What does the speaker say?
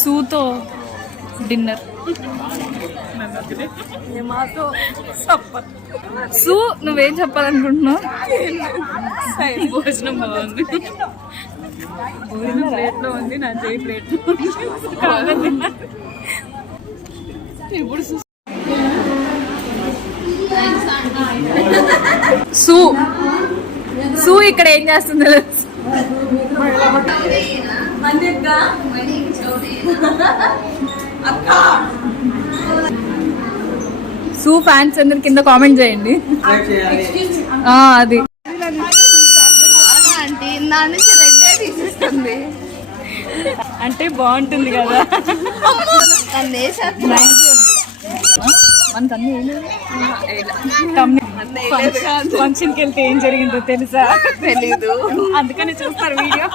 సూతో dinner. సూ నువ్వేం చెప్పాలనుకుంటున్నావు? భోజనం బాగుంది. భోజనం ప్లేట్లో ఉంది, నా చేయి ప్లేట్లో ఇప్పుడు సూ సూ ఇక్కడ ఏం చేస్తుంది? సూ ఫ్యాన్స్ అందరు కింద కామెంట్ చేయండి. అది అంటే బాగుంటుంది కదా. ఫంక్షన్కి వెళ్తే ఏం జరిగిందో తెలుసా? తెలీదు, అందుకని చూస్తారు వీడియో.